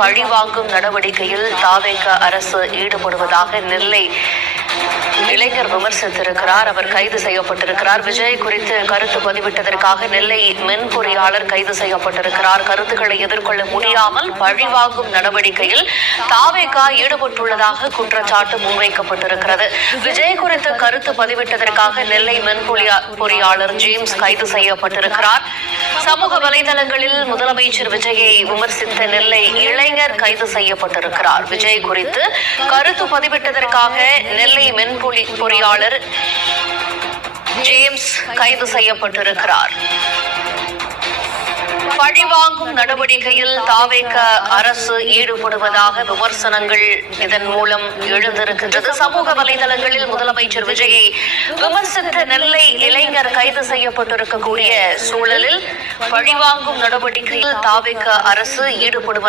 பழிவாங்கும் நடவடிக்கையில் தாவேக அரசு ஈடுபடுவதாக நெல்லை இளைஞர் விமர்சித்திருக்கிறார். அவர் கைது செய்யப்பட்டிருக்கிறார். விஜய் குறித்து கருத்து பதிவிட்டதற்காக நெல்லை மென்பொறியாளர் கைது செய்யப்பட்டிருக்கிறார். கருத்துக்களை எதிர்கொள்ள முடியாமல் பழிவாங்கும் நடவடிக்கையில் தாவேகா ஈடுபட்டுள்ளதாக குற்றச்சாட்டு முன்வைக்கப்பட்டிருக்கிறது. விஜய் குறித்து கருத்து பதிவிட்டதற்காக நெல்லை மென்பொறியாளர் ஜேம்ஸ் கைது செய்யப்பட்டிருக்கிறார். சமூக வலைதளங்களில் முதலமைச்சர் விஜயை விமர்சித்த நெல்லை இளைஞர் கைது செய்யப்பட்டிருக்கிறார். விஜய் குறித்து கருத்து பதிவிட்டதற்காக நெல்லை மென்பொறியாளர் ஜேம்ஸ் கைது செய்யப்பட்டிருக்கிறார். பழிவாங்கும் நடவடிக்கையில் தாவேக அரசு ஈடுபடுவதாக விமர்சனங்கள் இதன் மூலம் எழுந்திருக்கின்றது. சமூக வலைதளங்களில் முதலமைச்சர் விஜயை விமர்சித்த நெல்லை இளைஞர் கைது செய்யப்பட்டிருக்கக்கூடிய சூழலில் பழிவாங்கும் நடவடிக்கையில் தாவேக அரசு ஈடுபடுவது